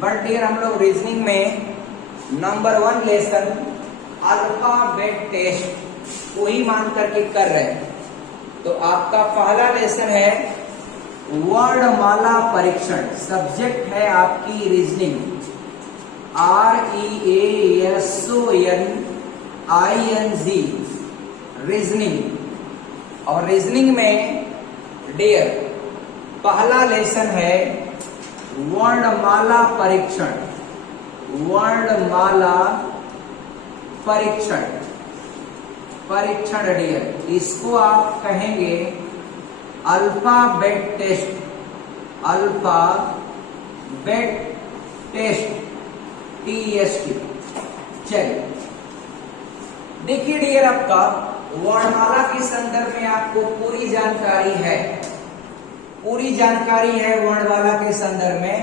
But dear हम लोग reasoning में नंबर 1 लेसन अल्फाबेट टेस्ट को ही मान करके कर रहे हैं। तो आपका पहला लेसन है वर्णमाला परीक्षण। सब्जेक्ट है आपकी रीजनिंग, REASONING रीजनिंग। और रीजनिंग में डियर पहला लेसन है वर्णमाला परीक्षण। वर्णमाला परीक्षण डियर, इसको आप कहेंगे alphabet test. Alphabet test TST। चलिए देखिए डियर, आपका वर्णमाला के संदर्भ में आपको पूरी जानकारी है। वर्णमाला के संदर्भ में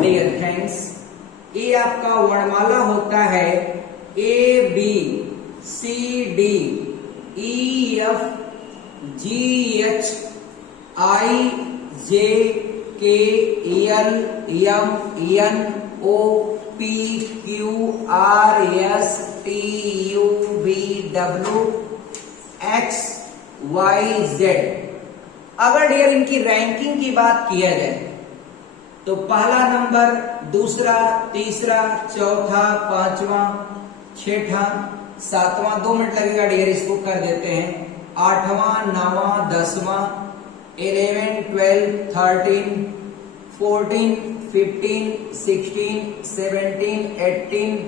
डियर थैंक्स। ये आपका वर्णमाला होता है ABCDEFGHIJKLMNOPQRSTUVWXYZ। अगर डियर इनकी रैंकिंग की बात किया जाए तो पहला नंबर, दूसरा, तीसरा, चौथा, पांचवा, छठा, सातवां, 2 मिनट लगेगा डियर, इसको कर देते हैं। आठवां, नौवां, 10वां, 11, 12, 13, 14, 15, 16, 17, 18,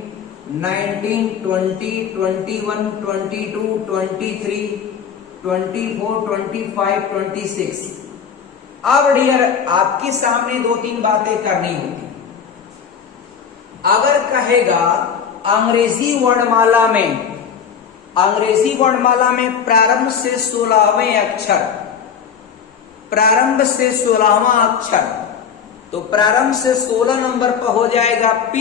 19, 20, 21, 22, 23, 24, 25, 26। अब डियर आपके सामने 2-3 बातें करनी होगी। अगर कहेगा अंग्रेजी वर्णमाला में प्रारंभ से 16वें अक्षर, प्रारंभ से 16वां अक्षर, तो प्रारंभ से 16 नंबर पर हो जाएगा P।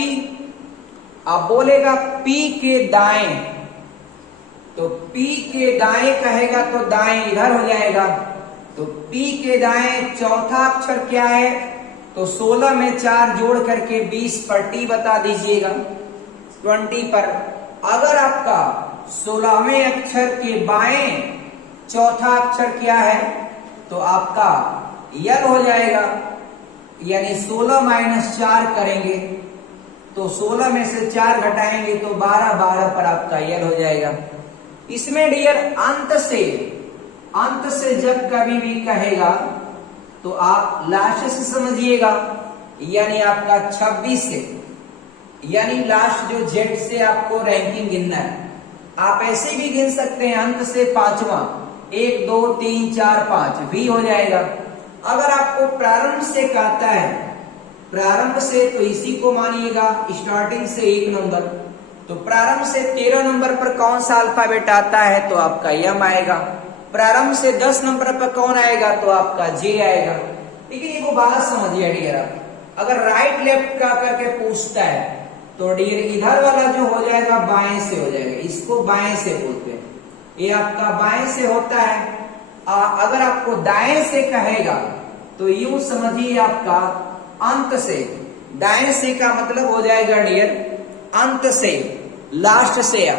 अब बोलेगा P के दाएं, तो P के दाएं कहेगा तो दाएं इधर हो जाएगा। तो P के दाएं चौथा अक्षर क्या है, तो 16 में 4 जोड़ करके 20 पर T बता दीजिएगा 20 पर। अगर आपका 16वें अक्षर के बाएं चौथा अक्षर क्या है, तो आपका यल हो जाएगा, यानी 16 - 4 करेंगे तो 16 में से 4 घटाएंगे तो 12 पर आपका यल हो जाएगा। इसमें डियर अंत से जब कभी भी कहेगा तो आप लास्ट से समझिएगा, यानी आपका 26 से, यानी लास्ट जो जेड से आपको रैंकिंग गिनना है। आप ऐसे भी गिन सकते हैं अंत से 5वां, 1 2 3 4 5 भी हो जाएगा। अगर आपको प्रारंभ से कहता है, प्रारंभ से, तो इसी को मानिएगा स्टार्टिंग से 1 नंबर। तो प्रारंभ से 13 नंबर पर कौन सा अल्फाबेट आता है, तो आपका यम आएगा। प्रारंभ से 10 नंबर पर कौन आएगा, तो आपका जे आएगा। लेकिन ये बात समझिए डियर, आप अगर राइट लेफ्ट का करके पूछता है तो डियर इधर वाला जो हो जाएगा बाएं से हो जाएगा, इसको बाएं से बोलते हैं। ये आपका बाएं से होता है। अगर आपको दाएं से कहेगा तो यूं समझिए आपका अंत से। दाएं से का मतलब हो जाएगा डियर अंत से, लास्ट से।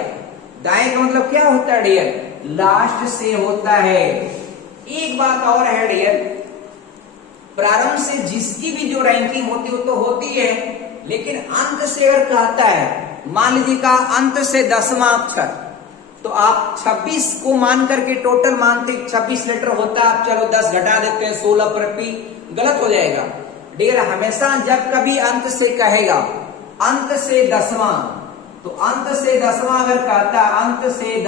दाएं का मतलब क्या होता है डियर, लास्ट से होता है। एक बात और है डियर, प्रारंभ से जिसकी भी जो रैंकिंग होती है वो तो होती है, लेकिन अंत से अगर कहता है, मान लीजिए का अंत से 10वां अक्षर, तो आप 26 को मान करके टोटल मानते 26 लेटर होता है, आप चलो 10 घटा देते हैं 16 पर P, गलत हो जाएगा डियर। हमेशा जब कभी अंत से कहेगा, अंत से 10वां, तो अंत से 10वां अगर कहता, अंत से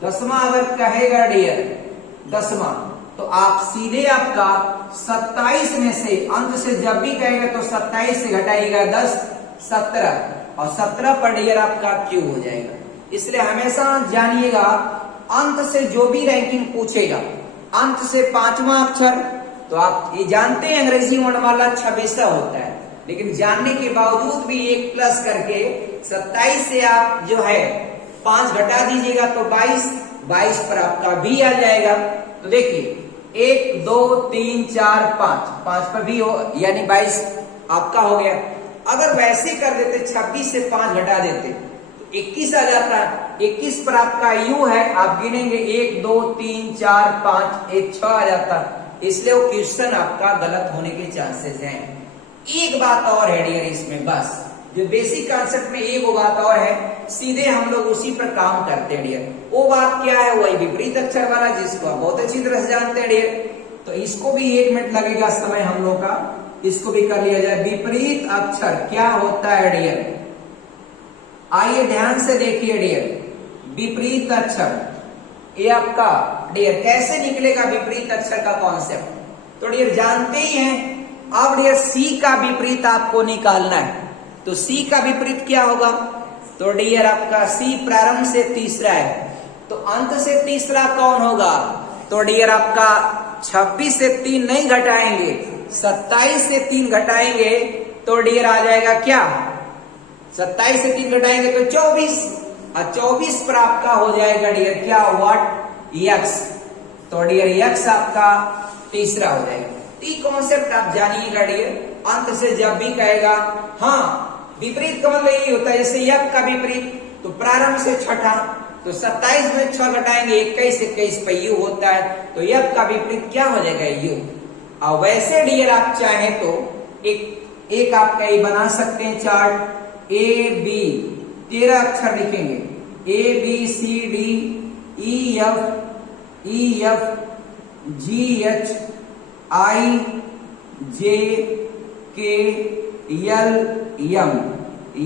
10वां अगर कहेगा डियर 10वां, तो आप सीधे आपका 27 में से, अंत से जब भी कहेगा तो 27 से घटाइएगा 10, 17, और 17 पर डियर आपका क्यू हो जाएगा। इसलिए हमेशा जानिएगा अंत से जो भी रैंकिंग पूछेगा, अंत से 5वां अक्षर, तो आप ये जानते हैं अंग्रेजी वर्णमाला 26 होता है, लेकिन जानने के बावजूद भी 1 प्लस करके 27 से आप जो है 5 घटा दीजिएगा तो 22 पर आपका भी आ जाएगा। तो देखिए 1 2 3 4 5, 5 पर भी हो यानी 22 आपका हो गया। अगर वैसे कर देते 26 से 5 घटा देते तो 21 आ जाता। 21 पर आपका यू है, आप गिनेंगे 1 2 3 4 5 1 6 आ जाता। इसलिए वो क्वेश्चन आपका गलत होने के चांसेस हैं। एक बात और है डियर इसमें, बस जो बेसिक कॉन्सेप्ट में एक वो बात और है, सीधे हम लोग उसी पर काम करते हैं डियर। वो बात क्या है? वही विपरीत अक्षर वाला, जिसको आप बहुत अच्छी तरह से जानते हैं डियर। तो इसको भी 1 मिनट लगेगा समय हम लोग का, इसको भी कर लिया जाए। विपरीत अक्षर क्या होता है डियर? आइए ध्यान से देखिए डियर, विपरीत अक्षर ये आपका डियर कैसे निकलेगा विपरीत अक्षर का कॉन्सेप्ट? तो डियर जानते ही हैं। अब डियर सी का विपरीत आपको निकालना है, तो सी का विपरीत क्या होगा? तो डियर आपका सी प्रारंभ से तीसरा है, तो अंत से तीसरा कौन होगा? तो डियर आपका 26 से 3 नहीं घटाएंगे, 27 से 3 घटाएंगे तो डियर आ जाएगा क्या? 27 से 3 घटाएंगे तो 24, और 24 पर आपका हो जाएगा डियर क्या? व्हाट? यक्स। तो डियर यक्स आपका तीसरा हो जाएगा। ये कॉन्सेप्ट आप जानिएगा डियर। अंत से जब भी कहेगा, हाँ विपरीत का मतलब यही होता है, जैसे यक का विपरीत तो प्रारंभ से छठा, तो 27 में 6 घटाएंगे 21, 21 पे यू होता है, तो यक का विपरीत क्या हो जाएगा? यू। और वैसे डियर आप चाहें तो एक आपका ये बना सकते हैं चार्ट, ए बी 13 अक्षर लिखेंगे, A B C D E F G H I J K L M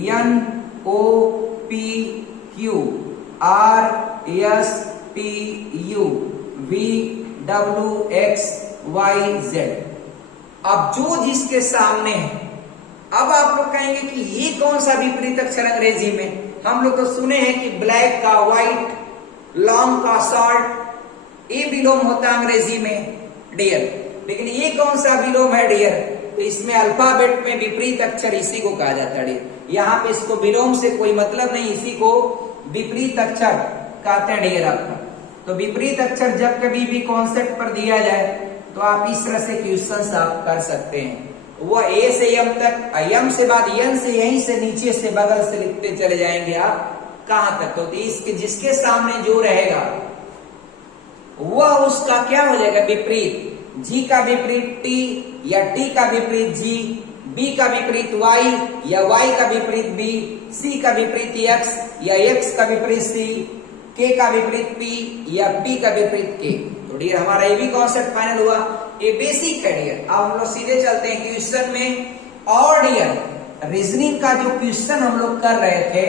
N O P Q R S T U V W X Y Z. अब जो जिसके सामने है, अब आप लोग कहेंगे कि ये कौन सा विपरीत अक्षर अंग्रेजी में? हम लोग तो सुने हैं कि ब्लैक का व्हाइट, लॉन्ग का शॉर्ट, ये विलोम होता है अंग्रेजी में डियर, लेकिन ये कौन सा विलोम है डियर? तो इसमें अल्फाबेट में विपरीत अक्षर इसी को कहा जाता है डियर। यहाँ पे इसको विलोम से कोई मतलब नहीं, इसी को विपरीत अक्षर कहते हैं डियर आपका। तो विपरीत अक्षर जब कभी भी कॉन्सेप्ट पर दिया जाए तो आप इस तरह से क्वेश्चन आप कर सकते हैं। वो ए से यम तक, यम से बाद यन से, यहीं से नीचे से बगल से लिखते चले जाएंगे आप कहां तक? तो इसके जिसके सामने जो रहेगा वह उसका क्या हो जाएगा? विपरीत। जी का विपरीत टी, या टी का विपरीत जी, बी का विपरीत वाई, या वाई का विपरीत बी, सी का विपरीत एक्स, या एक्स का विपरीत सी, के का विपरीत पी, या पी का विपरीत के। तो डियर हमारा ये भी कॉन्सेप्ट फाइनल हुआ। ये बेसिक है डियर। अब हम लोग सीधे चलते हैं क्वेश्चन में। और डियर रीजनिंग का जो क्वेश्चन हम लोग कर रहे थे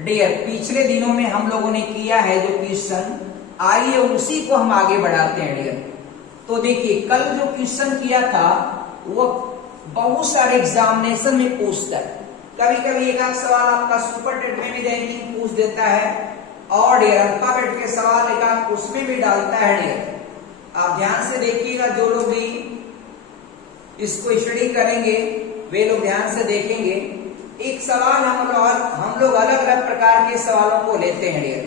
डियर, पिछले दिनों में हम लोगों ने किया है जो क्वेश्चन, आइए उसी को हम आगे बढ़ाते हैं डियर। तो देखिए कल जो क्वेश्चन किया था वो बहुत सारे एग्जामिनेशन में पूछता है। कभी कभी एक आध सवाल आपका सुपर टेट में भी रैंकिंग पूछ देता है, और डियर अल्फाबेट के सवाल एक आध उसमें भी डालता है डियर। आप ध्यान से देखिएगा, जो लोग भी इसको स्टडी करेंगे वे लोग ध्यान से देखेंगे। एक सवाल हम लोग अलग अलग प्रकार के सवालों को लेते हैं डियर।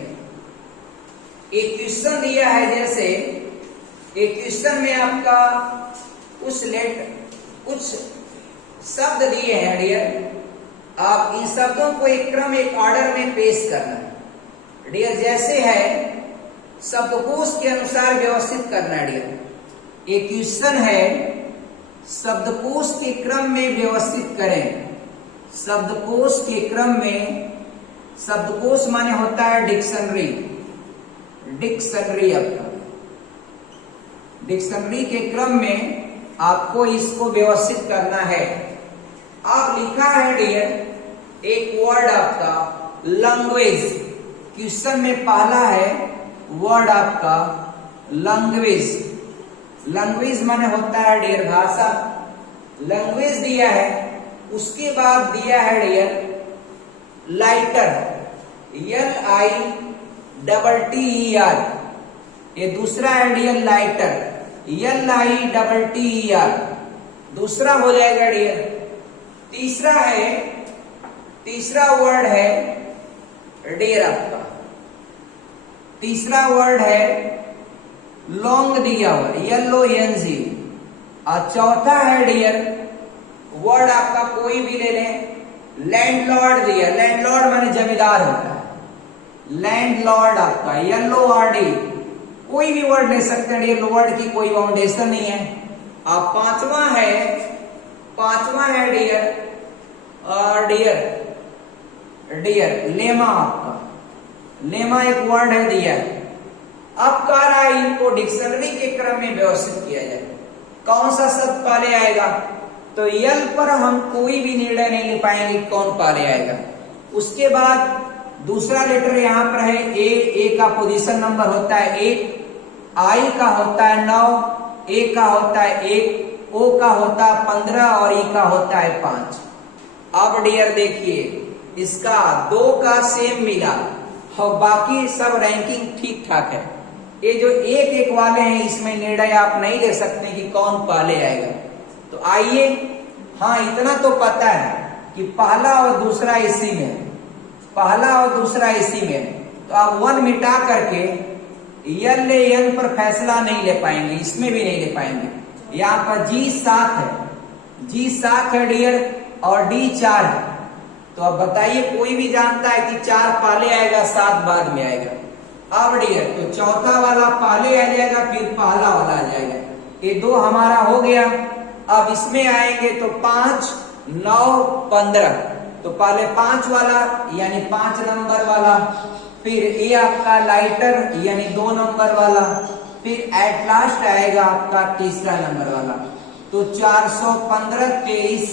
एक क्वेश्चन दिया है, जैसे एक क्वेश्चन में आपका कुछ शब्द दिए हैं डियर, आप इन शब्दों को एक क्रम एक ऑर्डर में पेश करना है डियर। जैसे है शब्दकोश के अनुसार व्यवस्थित करना है डियर। एक क्वेश्चन है, शब्दकोश के क्रम में व्यवस्थित करें। शब्दकोश के क्रम में, शब्दकोश माने होता है डिक्शनरी, डिक्शनरी आपका, डिक्शनरी के क्रम में आपको इसको व्यवस्थित करना है। आप लिखा है डियर एक वर्ड आपका लैंग्वेज, क्वेश्चन में पहला है वर्ड आपका लैंग्वेज। लैंग्वेज माने होता है डियर भाषा, लैंग्वेज दिया है। उसके बाद दिया है डियर लाइटर, LITTER, ये दूसरा है डियर लाइटर, LITTER, दूसरा हो जाएगा डियर। तीसरा वर्ड है डियर आपका, तीसरा वर्ड है लॉन्ग दिया हुआ LONG। और चौथा है डियर, वर्ड आपका कोई भी ले लें, लैंडलॉर्ड दिया, लैंडलॉर्ड माने जमींदार होता है, लैंडलॉर्ड आपका LORD, कोई भी वर्ड ले सकते हैं डियर, वर्ड की कोई बाउंडेशन नहीं है। अब पांचवा है डियर लेमा, आपका लेमा एक वर्ड है दिया। अब कह रहा है इनको डिक्शनरी के क्रम में व्यवस्थित किया जाए, कौन सा शब्द पहले आएगा, तो यल पर हम कोई भी निर्णय नहीं ले पाएंगे कौन पहले आएगा। उसके बाद दूसरा लेटर यहां पर है ए का पोजीशन नंबर होता है 1, आई का होता है 9, ए का होता है 1, ओ का होता है 15 और ई का होता है 5। अब डियर देखिए, इसका 2 का सेम मिला और बाकी सब रैंकिंग ठीक ठाक है। ये जो एक वाले हैं इसमें निर्णय आप नहीं ले सकते कि कौन पहले आएगा। तो आइए, हाँ इतना तो पता है कि पहला और दूसरा इसी में, तो आप 1 मिटा करके एन पर फैसला नहीं ले पाएंगे, इसमें भी नहीं ले पाएंगे। यहाँ पर G 7 है डियर और D 4 है। तो अब बताइए, कोई भी जानता है कि 4 पहले आएगा 7 बाद में आएगा। अब डियर तो चौथा वाला पहले आ जाएगा, फिर पहला वाला आ जाएगा। ये 2 हमारा हो गया। अब इसमें आएंगे तो 5, 9, 15, तो पहले 5 वाला यानी 5 नंबर वाला, फिर ये आपका लाइटर यानी 2 नंबर वाला, फिर एट लास्ट आएगा आपका तीसरा नंबर वाला। तो 415 23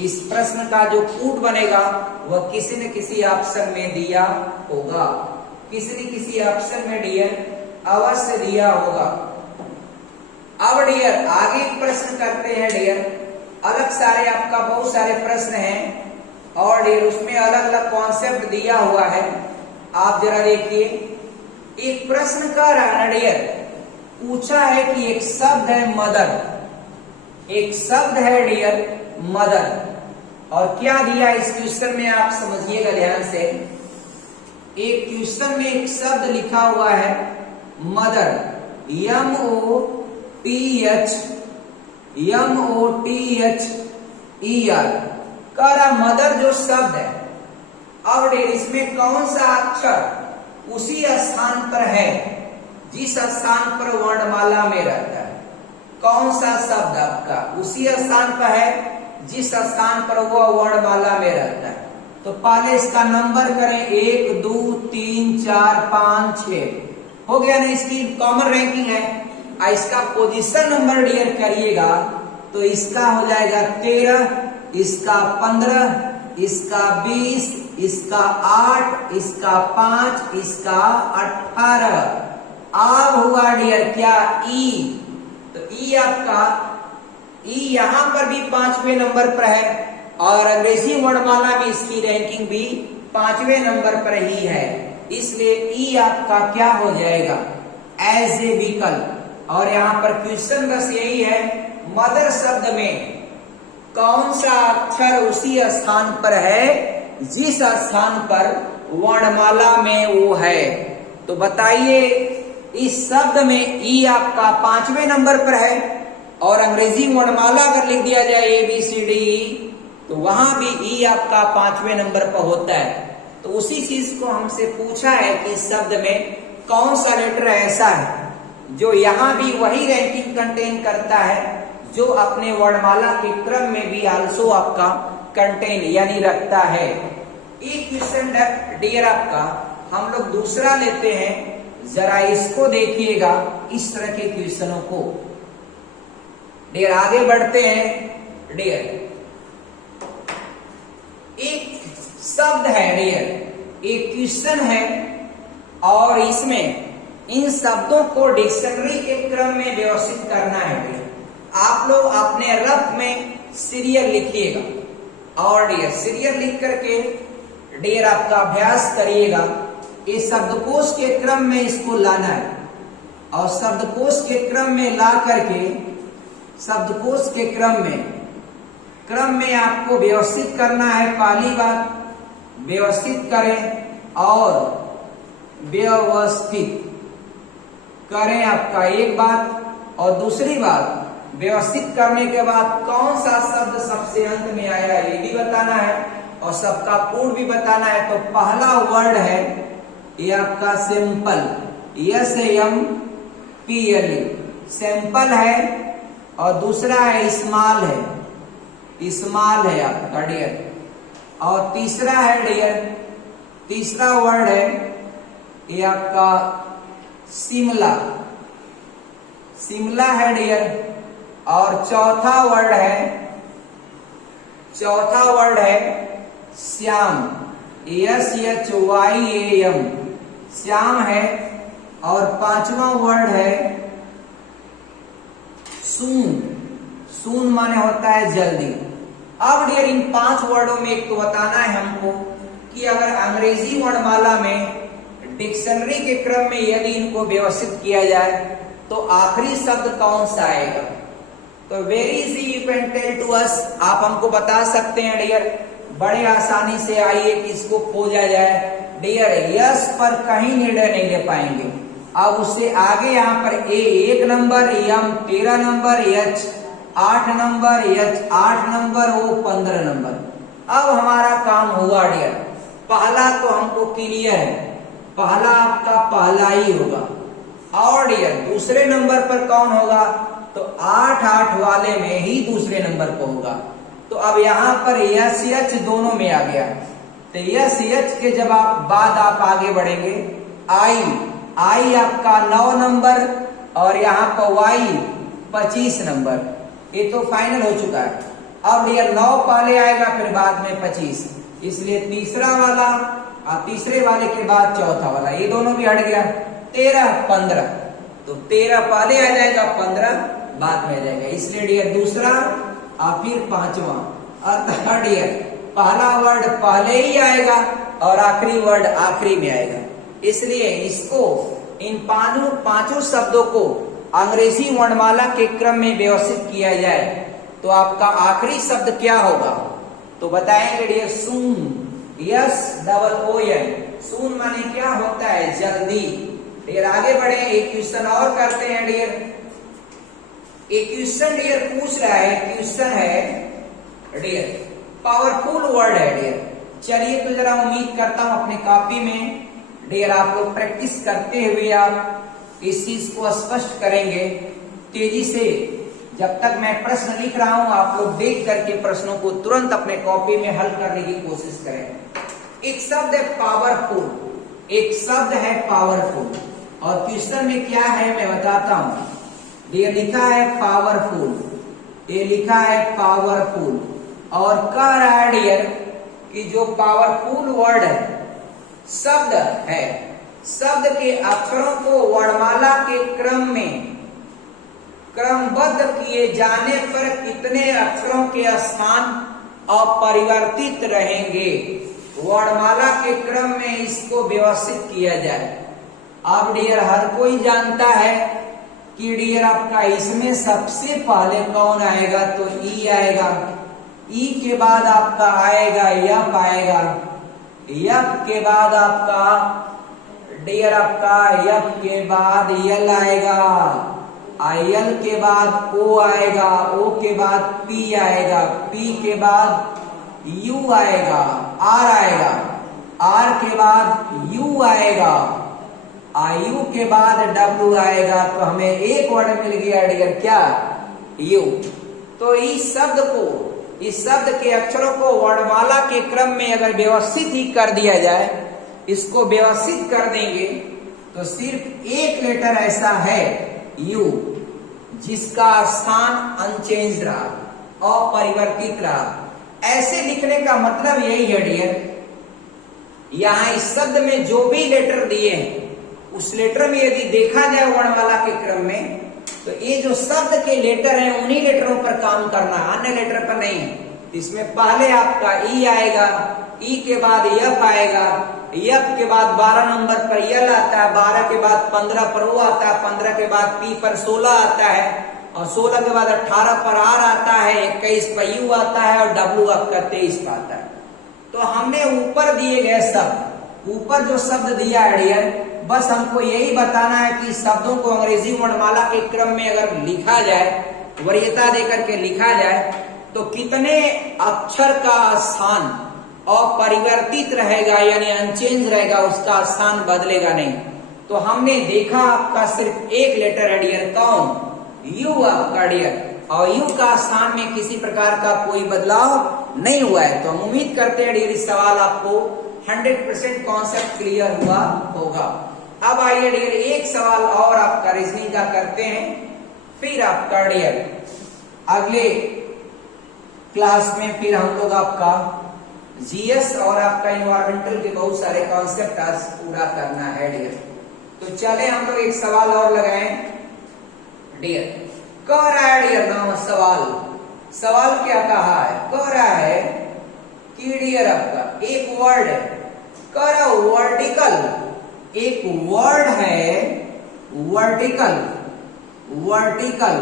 इस प्रश्न का जो कूट बनेगा वह किसी न किसी ऑप्शन में दिया होगा, किसी न किसी ऑप्शन में डियर अवश्य दिया होगा। अब डियर आगे प्रश्न करते हैं डियर, अलग सारे आपका बहुत सारे प्रश्न हैं और डियर उसमें अलग अलग कॉन्सेप्ट दिया हुआ है। आप जरा देखिए, एक प्रश्न कर रहा है डियर, पूछा है कि एक शब्द है मदर, एक शब्द है डियर मदर, और क्या दिया इस क्वेश्चन में आप समझिएगा ध्यान से। एक क्वेश्चन में एक शब्द लिखा हुआ है मदर, MOTHER, कह रहा मदर जो शब्द है, अब इसमें कौन सा अक्षर उसी स्थान पर है जिस स्थान पर वर्णमाला में रहता है। कौन सा शब्द आपका उसी स्थान पर है जिस स्थान पर वह वर्णमाला में रहता है। तो पहले इसका नंबर करें, 1 2 3 4 5 6 हो गया ना, इसकी कॉमन रैंकिंग है। इसका पोजीशन नंबर डियर करिएगा तो इसका हो जाएगा 13, इसका 15, इसका 20, इसका 8, इसका 5, इसका 18। अब हुआ डियर क्या ई, तो ई आपका यहां पर भी 5वें नंबर पर है और अंग्रेजी वर्णमाला में इसकी रैंकिंग भी 5वें नंबर पर ही है, इसलिए ई आपका क्या हो जाएगा एज ए विकल्प। और यहाँ पर क्वेश्चन बस यही है, मदर शब्द में कौन सा अक्षर उसी स्थान पर है जिस स्थान पर वर्णमाला में वो है। तो बताइए, इस शब्द में ई आपका 5वें नंबर पर है और अंग्रेजी वर्णमाला अगर लिख दिया जाए ABCDE तो वहां भी ई आपका 5वें नंबर पर होता है। तो उसी चीज को हमसे पूछा है कि इस शब्द में कौन सा लेटर ऐसा है जो यहां भी वही रैंकिंग कंटेन करता है जो अपने वर्णमाला के क्रम में भी आल्सो आपका कंटेन यानी रखता है। एक क्वेश्चन डियर आपका हम लोग दूसरा लेते हैं, जरा इसको देखिएगा, इस तरह के क्वेश्चनों को डियर आगे बढ़ते हैं। डियर एक शब्द है डियर, एक क्वेश्चन है और इसमें इन शब्दों को डिक्शनरी के क्रम में व्यवस्थित करना है डियर। आप लोग अपने रफ में सीरियल लिखिएगा और डियर सीरियल लिख करके डियर आपका अभ्यास करिएगा। इस शब्दकोश के क्रम में इसको लाना है और शब्दकोश के क्रम में ला करके शब्दकोश के क्रम में आपको व्यवस्थित करना है। पहली बात व्यवस्थित करें और व्यवस्थित करें आपका एक बात, और दूसरी बात व्यवस्थित करने के बाद कौन सा शब्द सबसे अंत में आया ये भी बताना है और सबका पूर्ण भी बताना है। तो पहला वर्ड है ये आपका सिंपल, SMPL, सिंपल है, और दूसरा है स्मॉल है, स्मॉल है आपका डियर, और तीसरा है डियर, तीसरा वर्ड है ये आपका शिमला, शिमला है डियर, और चौथा वर्ड है श्याम, SHYAM, श्याम है, और पांचवा वर्ड है सून, सून माने होता है जल्दी। अब डियर इन 5 वर्डों में एक तो बताना है हमको कि अगर अंग्रेजी वर्णमाला में डिक्शनरी के क्रम में यदि इनको व्यवस्थित किया जाए तो आखिरी शब्द कौन सा आएगा। तो very easy you can tell to us, आप हमको बता सकते हैं डियर, बड़े आसानी से। आइए कि इसको खोजा जाए डियर। यस पर कहीं निर्णय नहीं ले पाएंगे। अब उससे आगे यहाँ पर ए 1 number, M 13 number, H 8 number, H 8 number, O 15 number. अब हमारा काम हुआ डियर, पहला तो हमको क्लियर है, पहला आपका पहला ही होगा, और डियर दूसरे नंबर पर कौन होगा तो 8 वाले में ही दूसरे नंबर पर होगा। तो अब यहाँ पर SH दोनों में आ गया, तो SH के जब आप बाद आप आगे बढ़ेंगे, I आपका 9 नंबर, और यहाँ पर Y 25 नंबर, ये तो फाइनल हो चुका है। अब ये 9 पहले आएगा फिर बाद में 25, इसलिए तीसरा वाला और तीसरे वाले के बाद चौथा वाला, ये दोनों भी हट गया। 13 15, तो 13 पहले आ जाएगा, 15 बाद में आ जाएगा, इसलिए डियर दूसरा और फिर पांचवा और थर्ड ईयर पहला वर्ड पहले ही आएगा और आखिरी वर्ड आखिरी में आएगा। इसलिए इसको इन पांचों शब्दों को अंग्रेजी वर्णमाला के क्रम में व्यवस्थित किया जाए तो आपका आखिरी शब्द क्या होगा तो बताएंगे डियर सून, SOON, सून माने क्या होता है जल्दी। डियर आगे बढ़े, एक क्वेश्चन और करते हैं डियर। एक क्वेश्चन डियर पूछ रहा है, क्वेश्चन है डियर पावरफुल वर्ड है डियर। चलिए तो जरा उम्मीद करता हूं अपने कॉपी में डियर आप लोग प्रैक्टिस करते हुए आप इस चीज को स्पष्ट करेंगे तेजी से। जब तक मैं प्रश्न लिख रहा हूं आप लोग देख करके प्रश्नों को तुरंत अपने कॉपी में हल करने की कोशिश करें। एक शब्द है पावरफुल, एक शब्द है पावरफुल, और क्वेश्चन में क्या है मैं बताता हूं। ये लिखा है पावरफुल, ये लिखा है पावरफुल, और कह रहा है डियर कि जो पावरफुल वर्ड है शब्द है, शब्द के अक्षरों को वर्णमाला के क्रम में क्रमबद्ध किए जाने पर कितने अक्षरों के स्थान अपरिवर्तित रहेंगे। वर्णमाला के क्रम में इसको व्यवस्थित किया जाए। अब डियर हर कोई जानता है कि डियर आपका इसमें सबसे पहले कौन आएगा तो ई आएगा, ई के बाद आपका आएगा यफ आएगा, यफ के बाद आपका डियर आपका यफ के बाद यल आएगा, यल के बाद ओ आएगा, ओ के बाद पी आएगा, पी के बाद यू आएगा, आर आएगा, आर के बाद यू आएगा, यू के बाद डब्ल्यू आएगा। तो हमें एक वर्ड मिल गया डियर क्या यू। तो इस शब्द को, इस शब्द के अक्षरों को वर्णमाला के क्रम में अगर व्यवस्थित ही कर दिया जाए, इसको व्यवस्थित कर देंगे तो सिर्फ एक लेटर ऐसा है यू जिसका स्थान अनचेंज रहा, अपरिवर्तित रहा। ऐसे लिखने का मतलब यही है डियर, यहां इस शब्द में जो भी लेटर दिए हैं उस लेटर में यदि देखा जाए वर्णमाला के क्रम में तो ये जो शब्द के लेटर हैं उन्हीं लेटरों पर काम करना, अन्य लेटर पर नहीं है। इसमें पहले आपका ई आएगा, ई के बाद यफ आएगा, यफ के बाद 12 नंबर पर यल आता है, 12 के बाद 15 पर ओ आता है, 15 के बाद पी पर 16 आता है, और 16 के बाद 18 पर आर आता है, 21 पर यू आता है, और डब्ल्यू आपका 23 पर आता है। तो हमने ऊपर दिए गए शब्द, ऊपर जो शब्द दिया है डियर बस हमको यही बताना है कि शब्दों को अंग्रेजी वर्णमाला के क्रम में अगर लिखा जाए, वरीयता देकर के लिखा जाए, तो कितने अक्षर का स्थान अपरिवर्तित रहेगा, यानी अनचेंज रहेगा, उसका स्थान बदलेगा नहीं। तो हमने देखा आपका सिर्फ एक लेटर है डियर, कौन? यू आपका डियर, और यू का स्थान में किसी प्रकार का कोई बदलाव नहीं हुआ है। तो हम उम्मीद करते हैं डियर इस सवाल आपको 100% कॉन्सेप्ट क्लियर हुआ होगा। अब आइए डियर एक सवाल और आपका रीजनिंग का करते हैं, फिर आपका डियर अगले क्लास में फिर हम लोग आपका जीएस और आपका इन्वायरमेंटल के बहुत सारे कॉन्सेप्ट आज पूरा करना है डियर। तो चले हम लोग एक सवाल और लगाएं डियर। कह रहा है डियर नाम सवाल क्या कहा है? कह रहा है कि डियर आपका एक वर्ड है, कह रहा वर्टिकल, एक वर्ड है vertical, vertical,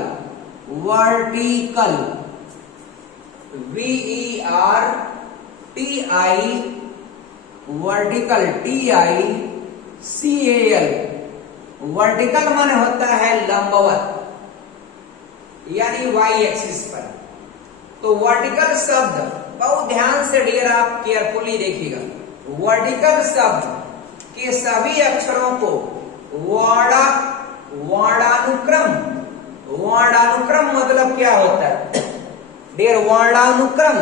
vertical, VERTI, vertical, TICAL, vertical माने होता है लंबवत, यानी वाई एक्सिस पर। तो वर्टिकल शब्द बहुत ध्यान से डियर आप केयरफुली देखिएगा, वर्टिकल शब्द के सभी अक्षरों को वर्णानुक्रम, वर्णानुक्रम मतलब क्या होता है डियर? वर्णानुक्रम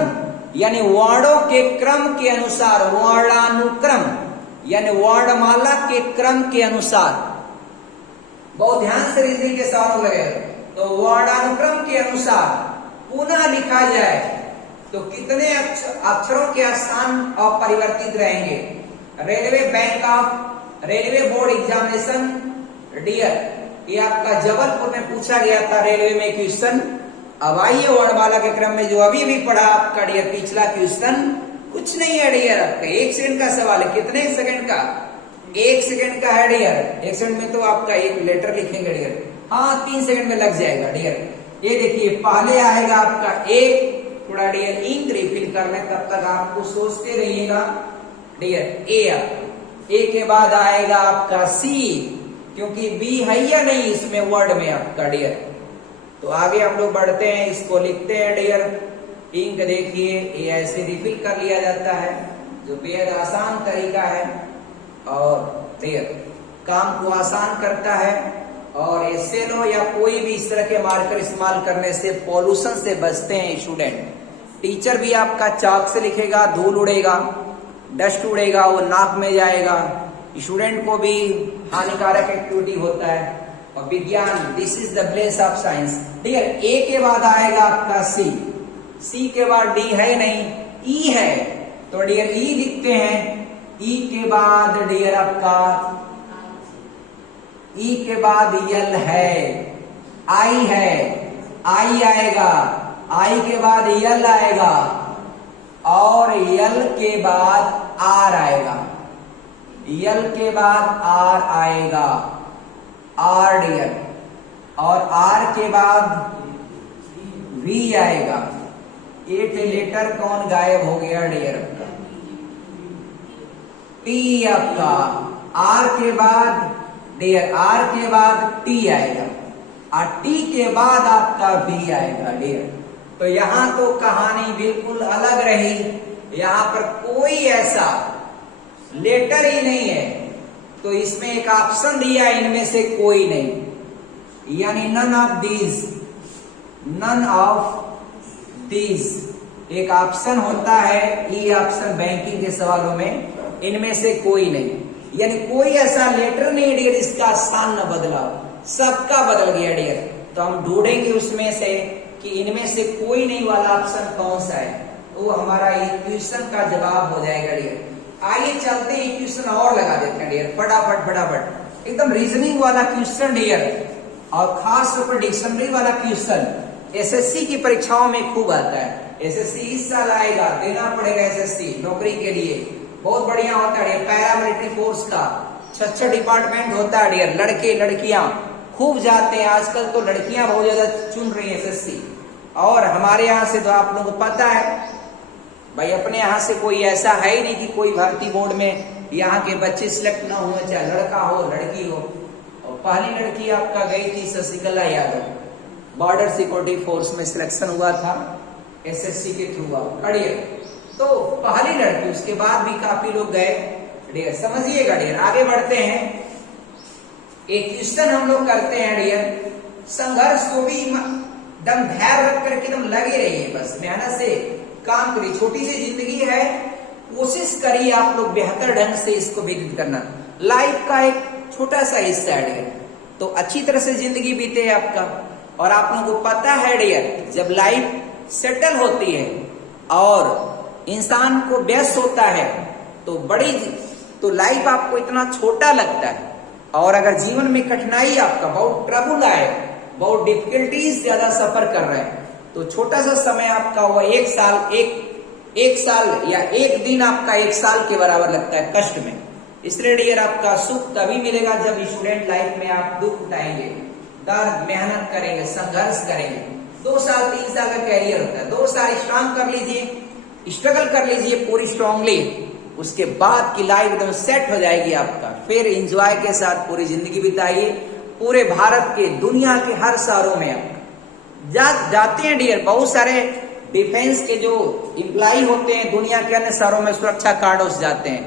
यानी वर्णों के क्रम के अनुसार, वर्णानुक्रम यानी वर्णमाला के क्रम के अनुसार। बहुत ध्यान से रीजनिंग के सवाल लगे। तो वर्णानुक्रम के अनुसार पुनः लिखा जाए तो कितने अक्षरों के स्थान अपरिवर्तित रहेंगे? रेलवे बोर्ड एग्जामिनेशन डियर, ये आपका जबलपुर में पूछा गया था रेलवे में क्वेश्चन। अब आइए वर्णमाला के क्रम में जो अभी भी पढ़ा आपका डियर पिछला क्वेश्चन, कुछ नहीं है डियर, आपका 1 सेकंड का सवाल है। कितने सेकंड का? 1 सेकंड का है डियर। 1 सेकंड में तो आपका एक लेटर लिखेंगे डियर, हाँ 3 सेकंड में लग जाएगा डियर। ये देखिए पहले आएगा आपका एक, थोड़ा डियर इंक रिफिल कर लें, तब तक आपको सोचते रहिएगा डियर। ए के बाद आएगा आपका सी, क्योंकि बी है या नहीं इसमें वर्ड में आपका डियर। तो आगे हम लोग बढ़ते हैं, इसको लिखते हैं डियर। इंक देखिए ये ऐसे रिफिल कर लिया जाता है, जो बेहद आसान तरीका है और डियर काम को आसान करता है। और ये सेलो या कोई भी इस तरह के मार्कर इस्तेमाल करने से पॉल्यूशन से बचते हैं स्टूडेंट। टीचर भी आपका चाक से लिखेगा, धूल उड़ेगा, डस्ट उड़ेगा, वो नाक में जाएगा, स्टूडेंट को भी हानिकारक एक्टिविटी होता है। और विज्ञान, this is the place of science dear. A के बाद आएगा आपका सी, सी के बाद डी है नहीं, ई है, तो डियर ई लिखते हैं। ई के बाद डियर आपका, ई के बाद यल है, आई है, आई आएगा, आई के बाद यल आएगा, और यल के बाद आर आएगा, यल के बाद आर आएगा, आर डियर, और आर के बाद वी आएगा। 8 लेटर कौन गायब हो गया डियर? टी आपका, आर के बाद डियर, आर के बाद टी आएगा, और टी के बाद आपका वी आएगा डियर। तो यहां तो कहानी बिल्कुल अलग रही, यहां पर कोई ऐसा लेटर ही नहीं है, तो इसमें एक ऑप्शन दिया इनमें से कोई नहीं, यानी none of these, none of these एक ऑप्शन होता है, ये ऑप्शन बैंकिंग के सवालों में, इनमें से कोई नहीं, यानी कोई ऐसा लेटर नहीं डियर इसका स्थान न बदला, सबका बदल गया डियर। तो हम ढूंढेंगे उसमें से कि इनमें से कोई नहीं वाला ऑप्शन कौन सा है, तो हमारा इक्वेशन का जवाब हो जाएगा डियर। आइए चलते हैं इक्वेशन और लगा देते हैं डियर, फटाफट फटाफट, एकदम रीजनिंग वाला क्वेश्चन डियर, और खास तौर पर डिक्शनरी वाला क्वेश्चन एसएससी की परीक्षाओं में खूब आता है। एसएससी इस साल आएगा, देना पड़ेगा एसएससी नौकरी के लिए, बहुत बढ़िया होता है डियर। पैरामिलिट्री फोर्स का 6 डिपार्टमेंट होता है डियर, लड़के लड़कियां खूब जाते हैं, आजकल तो लड़कियां बहुत ज्यादा चुन रही है एसएससी। और हमारे यहाँ से तो आप लोगों को पता है भाई, अपने यहाँ से कोई ऐसा है ही नहीं कि कोई भर्ती बोर्ड में यहाँ के बच्चे सिलेक्ट ना हुए, चाहे लड़का हो लड़की हो। और पहली लड़की आपका गई थी Shashikala Yadav, border security force में सिलेक्शन हुआ था SSC के थ्रू करियर, तो पहली लड़की। उसके बाद भी काफी लोग गए डियर, समझिएगा डियर। आगे बढ़ते हैं, एक क्वेश्चन हम लोग करते हैं डियर। संघर्ष को भी दम धैर्य रख करके एकदम लगे रहिए, बस मेहनत से काम करिए। छोटी सी जिंदगी है, कोशिश करिए आप लोग बेहतर ढंग से इसको व्यतीत करना। लाइफ का एक छोटा सा हिस्सा है डियर, तो अच्छी तरह से जिंदगी बीते आपका। और आप लोगों को पता है डियर, जब लाइफ सेटल होती है और इंसान को व्यस्त होता है तो लाइफ आपको इतना छोटा लगता है। और अगर जीवन में कठिनाई आपका बहुत ट्रबल आए, बहुत डिफिकल्टीज ज्यादा सफर कर रहे हैं, तो छोटा सा समय आपका वो एक साल या एक दिन आपका 1 साल के बराबर लगता है कष्ट में। इसलिए डियर आपका सुख तभी मिलेगा जब स्टूडेंट लाइफ में आप दुख उठाएंगे, दर्द, मेहनत करेंगे, संघर्ष करेंगे। 2 साल 3 साल का कैरियर होता है, 2 साल स्ट्रांग कर लीजिए, स्ट्रगल कर लीजिए पूरी स्ट्रांगली, उसके बाद की लाइफ एकदम सेट हो जाएगी आपका। फिर एंजॉय के साथ पूरी जिंदगी बिताइए। पूरे भारत के, दुनिया के हर शहरों में आप जाते हैं डियर। बहुत सारे डिफेंस के जो एम्प्लॉय होते हैं दुनिया के अन्य शहरों में सुरक्षा कार्डों से जाते हैं।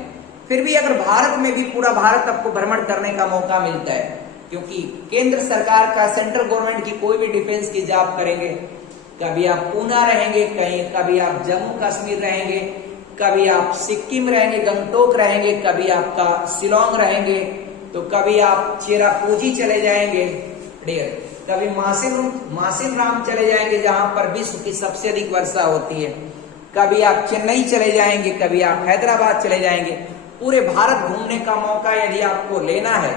फिर भी अगर भारत में भी पूरा भारत आपको भ्रमण करने का मौका मिलता है, क्योंकि केंद्र सरकार का, सेंट्रल गवर्नमेंट की कोई भी डिफेंस की जॉब करेंगे, कभी आप पूना रहेंगे, कभी आप जम्मू कश्मीर रहेंगे, कभी आप सिक्किम रहेंगे, गंगटोक रहेंगे, कभी आपका शिलोंग रहेंगे, तो कभी आप चेरापूंजी चले जाएंगे डियर, कभी मासिन राम चले जाएंगे जहां पर विश्व की सबसे अधिक वर्षा होती है, कभी आप चेन्नई चले जाएंगे, कभी आप हैदराबाद चले जाएंगे। पूरे भारत घूमने का मौका यदि आपको लेना है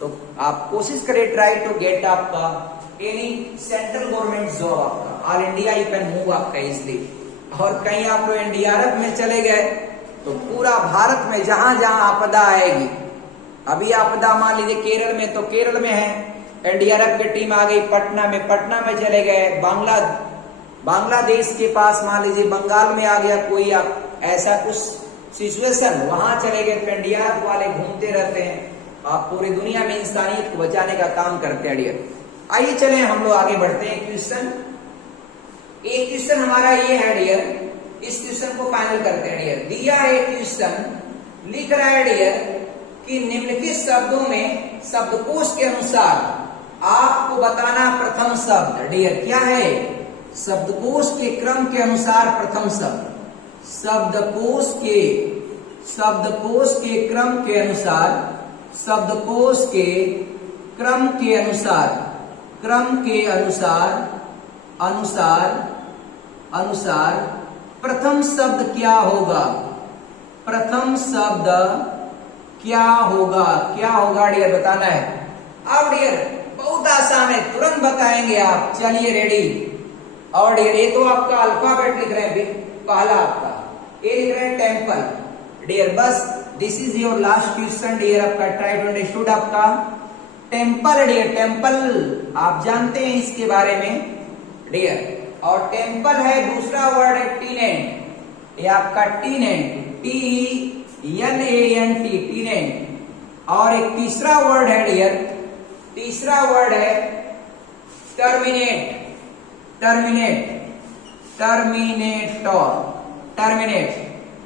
तो आप कोशिश करें, ट्राई टू गेट आपका एनी सेंट्रल गवर्नमेंट जॉब, आपका all India you can move आपका इजिली। और कहीं आप लोग NDRF में चले गए तो पूरा भारत में जहां जहां आपदा आएगी, अभी आपदा मान लीजिए केरल में, तो केरल में है NDRF की टीम आ गई, पटना में चले गए, बांग्लादेश के पास मान लीजिए बंगाल में आ गया कोई आप ऐसा कुछ सिचुएशन, वहां चले गए, तो NDRF वाले घूमते रहते हैं। आप पूरी दुनिया में इंसानियत को बचाने का काम करते हैं डियर। आइए चले हम लोग आगे बढ़ते हैं। क्वेश्चन, एक क्वेश्चन हमारा ये है डियर, इस क्वेश्चन को फाइनल करते हैं डियर। दिया है क्वेश्चन, लिख रहा है डियर कि निम्नलिखित शब्दों में शब्दकोश के अनुसार आपको बताना प्रथम शब्द। डियर क्या है? शब्दकोश के क्रम के अनुसार प्रथम शब्द। शब्दकोश के क्रम के अनुसार, शब्दकोश के क्रम के अनुसार प्रथम शब्द क्या होगा? प्रथम शब्द क्या होगा डियर बताना है। अब डियर बहुत आसान है, तुरंत बताएंगे आप। चलिए रेडी। और डियर ये तो आपका अल्फाबेट लिख रहे हैं, पहला आपका ये लिख रहे हैं टेम्पल डियर। बस this is your last question dear, आपका ट्राई टू अंडरस्टूड। आपका टेम्पल डियर, टेम्पल आप जानते हैं इसके बारे में डियर। और टेम्पल है, दूसरा वर्ड है टीनेंट, ये आपका टीनेंट, TENANT टीनेंट। और एक तीसरा वर्ड है डियर, तीसरा वर्ड है टर्मिनेट।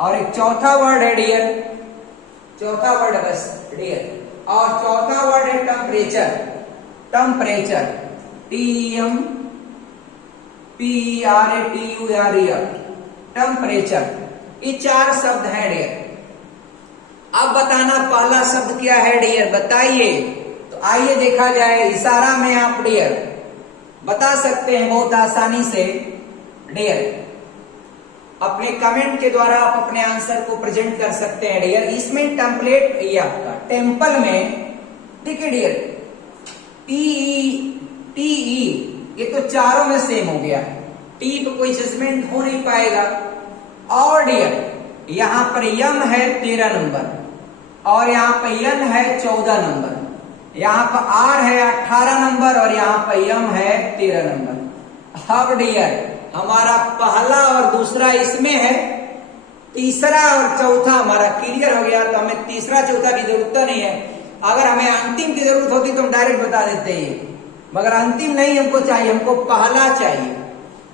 और एक चौथा वर्ड है डियर, चौथा वर्ड है बस डियर। और चौथा वर्ड है टेम्परेचर, टेम्परेचर। ये 4 शब्द हैं डियर। अब बताना पहला शब्द क्या है डियर, बताइए। तो आइए देखा जाए, इशारा में आप डियर बता सकते हैं बहुत आसानी से डियर। अपने कमेंट के द्वारा आप अपने आंसर को प्रेजेंट कर सकते हैं डियर। इसमें टेम्पलेट ये आपका टेम्पल में देखिए डियर, TE ये तो चारों में सेम हो गया, टी पे कोई जजमेंट हो नहीं पाएगा। और डियर यहां पर यम है 13 नंबर, और यहाँ पर यन है 14 नंबर, यहाँ पर आर है 18 नंबर, और यहाँ पर यम है 13 नंबर। अब डियर हमारा पहला और दूसरा इसमें है, तीसरा और चौथा हमारा क्लियर हो गया, तो हमें तीसरा चौथा की जरूरत नहीं है। अगर हमें अंतिम की जरूरत होती तो हम डायरेक्ट बता देते हैं, मगर अंतिम नहीं हमको चाहिए, हमको पहला चाहिए।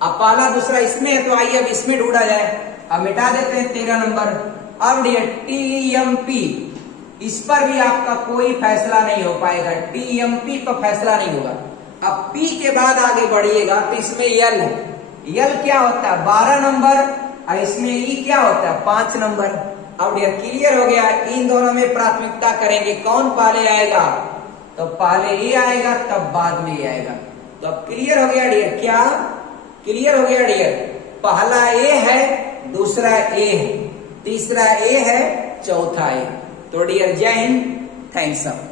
अब पहला दूसरा इसमें है, तो आइए अब इसमें ढूंढा जाए। अब मिटा देते हैं 13 नंबर। अब टीएमपी, इस पर भी आपका कोई फैसला नहीं हो पाएगा, टीएमपी पर फैसला नहीं होगा। अब पी के बाद आगे बढ़िएगा तो इसमें यल है, यल क्या होता है 12 नंबर, और इसमें ई क्या होता है 5 नंबर। अब डियर क्लियर हो गया, इन दोनों में प्राथमिकता करेंगे, कौन पहले आएगा, तो पहले ये आएगा तब बाद में ये आएगा। तो अब क्लियर हो गया डियर, क्या क्लियर हो गया डियर, पहला ए है, दूसरा ए है, तीसरा ए है, चौथा ए। तो डियर जय हिंद, थैंक्स अप।